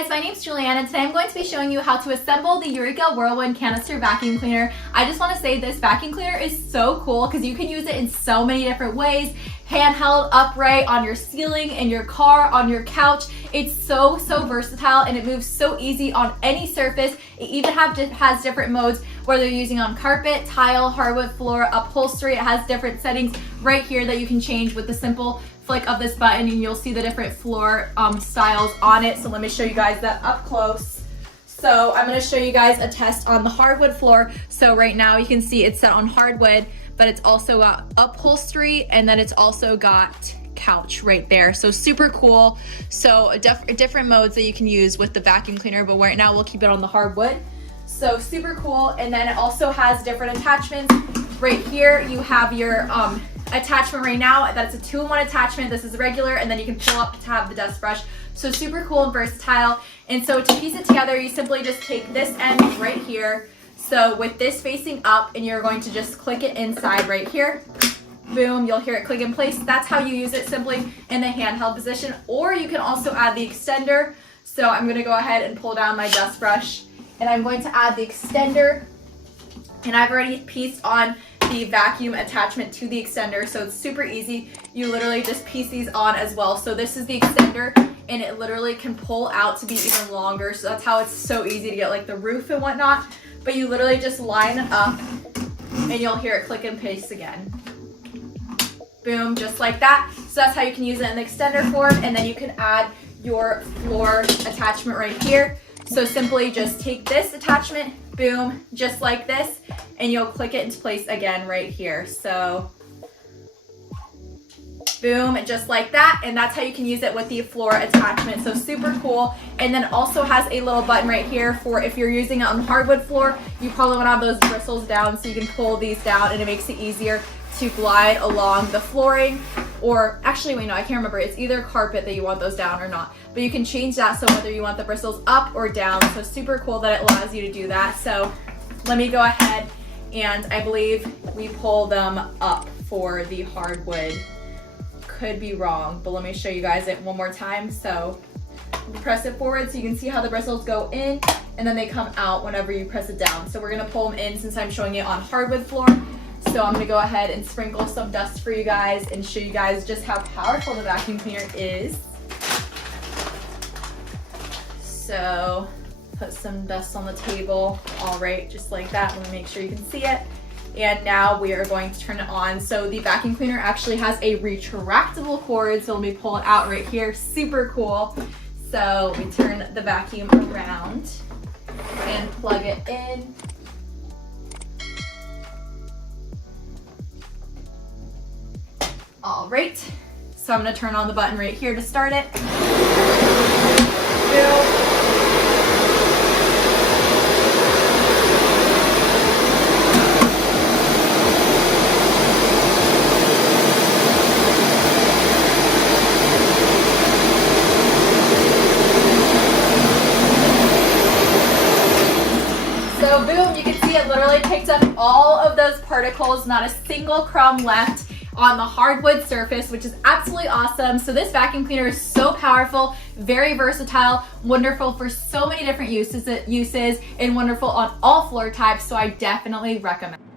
guys, my name's Julianne and today I'm going to be showing you how to assemble the Eureka WhirlWind Canister vacuum cleaner. I just want to say this vacuum cleaner is so cool because you can use it in so many different ways. Handheld, upright, on your ceiling, in your car, on your couch. It's so versatile and it moves so easy on any surface. It even has different modes, whether you're using on carpet, tile, hardwood floor, upholstery. It has different settings right here that you can change with the simple flick of this button, and you'll see the different floor styles on it. So let me show you guys that up close. So I'm going to show you guys a test on the hardwood floor. So right now you can see it's set on hardwood, but it's also got upholstery, and then it's also got couch right there. So super cool. So different modes that you can use with the vacuum cleaner, but right now we'll keep it on the hardwood. So super cool. And then it also has different attachments. Right here you have your attachment right now. That's a 2-in-1 attachment. This is regular, and then you can pull up to have the dust brush. So super cool and versatile. And so to piece it together, you simply just take this end right here. So with this facing up, and you're going to just click it inside right here. Boom, you'll hear it click in place. That's how you use it, simply in the handheld position. Or you can also add the extender. So I'm gonna go ahead and pull down my dust brush, and I'm going to add the extender. And I've already pieced on the vacuum attachment to the extender, so it's super easy. You literally just piece these on as well. So this is the extender, and it literally can pull out to be even longer. So that's how it's so easy to get like the roof and whatnot. But you literally just line it up, and you'll hear it click and paste again. Boom, just like that. So that's how you can use it in the extender form, and then you can add your floor attachment right here. So simply just take this attachment, boom, just like this, and you'll click it into place again right here. So boom, just like that, and that's how you can use it with the floor attachment. So super cool. And then also has a little button right here for if you're using it on hardwood floor, you probably want to have those bristles down, so you can pull these down, and it makes it easier to glide along the flooring. Or actually, wait, no, I can't remember. It's either carpet that you want those down or not, but you can change that, so whether you want the bristles up or down. So super cool that it allows you to do that. So let me go ahead, and I believe we pull them up for the hardwood. Could be wrong, but let me show you guys it one more time. So you press it forward so you can see how the bristles go in, and then they come out whenever you press it down. So we're gonna pull them in since I'm showing it on hardwood floor. So I'm gonna go ahead and sprinkle some dust for you guys and show you guys just how powerful the vacuum cleaner is. So put some dust on the table. All right, just like that. Let me make sure you can see it. And now we are going to turn it on. So the vacuum cleaner actually has a retractable cord. So let me pull it out right here. Super cool. So we turn the vacuum around and plug it in. All right, so I'm gonna turn on the button right here to start it. So boom, you can see it literally picked up all of those particles, not a single crumb left on the hardwood surface, which is absolutely awesome. So this vacuum cleaner is so powerful, very versatile, wonderful for so many different uses, and wonderful on all floor types. So I definitely recommend it.